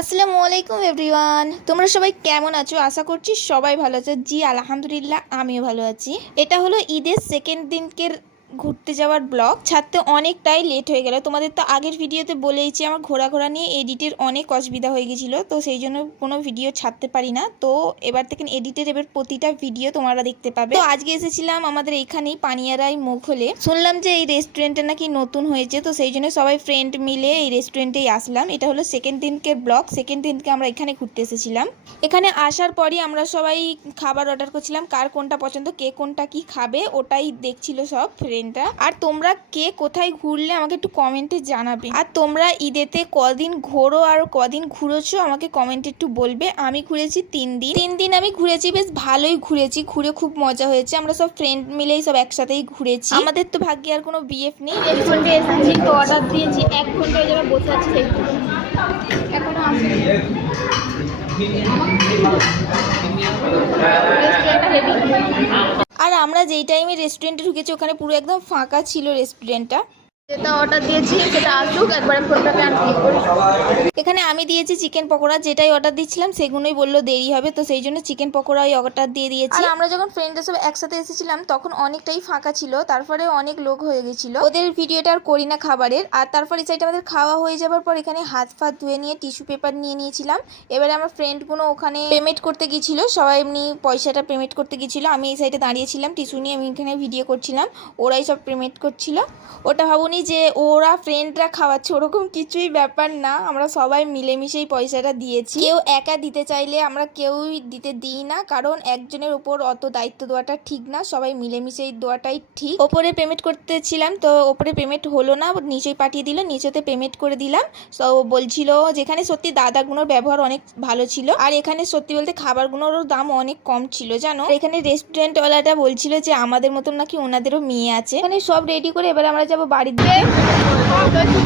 আসসালামু আলাইকুম এভরিওয়ান। তোমরা সবাই কেমন আছো? আশা করছি সবাই ভালো আছো। জি, আলহামদুলিল্লাহ, আমিও ভালো আছি। এটা হলো ঈদের সেকেন্ড দিনকের ঘুরতে যাওয়ার ব্লগ। ছাড়তে অনেকটাই লেট হয়ে গেল। তোমাদের তো আগের ভিডিওতে বলেইছি, আমার ঘোরা ঘোরা নিয়ে এডিটের অনেক অসুবিধা হয়ে গেছিল, তো সেই জন্য কোনো ভিডিও ছাড়তে পারি না। তো এবার থেকে এডিটের এবার প্রতিটা ভিডিও তোমরা দেখতে পাবে। তো আজকে এসেছিলাম আমাদের এখানেই পানিয়ারাই মুঘলে শুনলাম যে এই রেস্টুরেন্টটা নাকি নতুন হয়েছে, তো সেই জন্য সবাই ফ্রেন্ড মিলে এই রেস্টুরেন্টেই আসলাম। এটা হলো সেকেন্ড দিনকে ব্লগ সেকেন্ড দিনকে আমরা এখানে ঘুরতে এসেছিলাম। এখানে আসার পরই আমরা সবাই খাবার অর্ডার করছিলাম, কার কোনটা পছন্দ, কে কোনটা কি খাবে, ওটাই দেখছিল সব ফ্রেন্ডরা আর তোমরা কে কোথায় ঘুরলে আমাকে একটু কমেন্টে জানাবে। আর তোমরা ঈদেতে কদিন ঘোরো আর কদিন ঘুরেছো আমাকে কমেন্টে একটু বলবে। আমি ঘুরেছি তিন দিন। তিন দিন আমি ঘুরেছি, বেশ ভালোই ঘুরেছি। ঘুরে খুব মজা হয়েছে। আমরা সব ফ্রেন্ড মিলেই সব একসাথেই ঘুরেছি। আমাদের তো ভাগ্যে আর কোনো বিএফ নেই। রেস্টুরেন্টে এসেছি, তো অর্ডার দিয়েছি। এক ঘন্টায় যারা বসে আছি এখনও আসেনি আর আমরা যেই টাইমে রেস্টুরেন্টে ঢুকেছি ওখানে পুরো একদম ফাঁকা ছিল রেস্টুরেন্টটা যেটা অর্ডার দিয়েছি সেটা আসুক একবারে ফোনটাকে আর এখানে আমি দিয়েছি চিকেন পকোড়া যেটাই অর্ডার দিচ্ছিলাম সেগুলোই বলল দেরি হবে তো সেই জন্য চিকেন পকোড়াই অর্ডার দিয়ে দিয়েছি। আর আমরা যখন ফ্রেন্ডরা সব একসাথে এসেছিলাম তখন অনেকটাই ফাঁকা ছিল তারপরে অনেক লোক হয়ে গেছিল। ওদের ভিডিওটা আর করি না খাবারের আর তারপর এই সাইডে আমাদের খাওয়া হয়ে যাওয়ার পর এখানে হাত ফাত ধুয়ে নিয়ে টিস্যু পেপার নিয়ে নিয়েছিলাম। এবারে আমার ফ্রেন্ডগুলো ওখানে পেমেন্ট করতে গিয়েছিল সবাই এমনি পয়সাটা পেমেন্ট করতে গিয়েছিল আমি এই সাইডে দাঁড়িয়েছিলাম টিস্যু নিয়ে আমি এখানে ভিডিও করছিলাম ওরাই সব পেমেন্ট করছিল। ওটা ভাবুনি যে ওরা ফ্রেন্ডরা খাওয়াচ্ছে, ওরকম কিছুই ব্যাপার না। আমরা সবাই মিলেমিশেই পয়সাটা দিয়েছি। কেউ একা দিতে চাইলে আমরা কেউই দিতে দিই না, কারণ একজনের ওপর অত দায়িত্ব দেওয়াটা ঠিক না। সবাই মিলেমিশেই দেওয়াটাই ঠিক। ওপরে পেমেন্ট করতেছিলাম, তো ওপরে পেমেন্ট হলো না। নিচেই পাঠিয়ে দিল, নিচেতে পেমেন্ট করে দিলাম। তো বলছিল যেখানে সত্যি দাদাগুলোর ব্যবহার অনেক ভালো ছিল। আর এখানে সত্যি বলতে খাবারগুলোরও দাম অনেক কম ছিল, জানো? এখানে রেস্টুরেন্টওয়ালাটা বলছিল যে, আমাদের মতন নাকি ওনাদেরও মেয়ে আছে। এখানে সব রেডি করে এবার আমরা যাব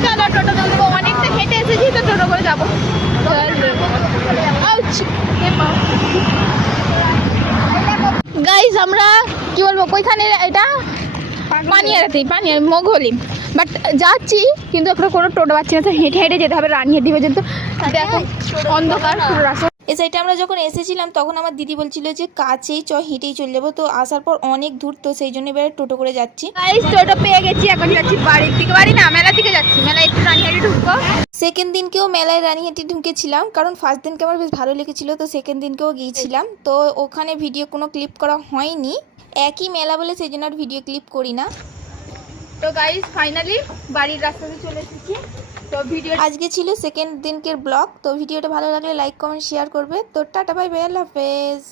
চলো টোটো ধরবো অনেকটা হেঁটে এসেছি তো টোটো করে যাব। আমরা কি বলব কোইখানে এটা? পানিয়ারাতেই মোঘলি বাট যাচ্ছি কিন্তু এখন কোনো টোটো পাচ্ছি না তো হেঁটে হেঁটে যেতে হবে রানিহাটি পর্যন্ত দেখো অন্ধকার রাস্তা। এ সাইডে আমরা যখন এসেছিলাম তখন আমার দিদি বলছিল যে কাছেই চ হেঁটেই চলে যাব। তো আসার পর অনেক দূর তো সেই জন্য এবার টোটো করে যাচ্ছি। টোটো পেয়ে গেছি এখন যাচ্ছি বাড়ির দিকে। বাড়ি না মেলা দিকে যাচ্ছি। মেলা একটু রানিহাটি ঢুকবো। সেকেন্ড দিনকেও মেলায় রানীহাটি ঢুকেছিলাম কারণ ফার্স্ট দিনকে আমার বেশ ভালো লেগেছিল তো সেকেন্ড দিনকেও গিয়েছিলাম। তো ওখানে ভিডিও কোনো ক্লিপ করা হয়নি। একই মেলা বলে সেই জন্য আর ভিডিও ক্লিপ করি না। তো গাইজ ফাইনালি বাড়ির রাস্তাতে চলে এসেছি। তো ভিডিও আজকে ছিল সেকেন্ড দিনকের ব্লগ তো ভিডিওটা ভালো লাগলে লাইক কমেন্ট শেয়ার করবে। তো টাটা বাই বাই আল্লাহ হাফেজ।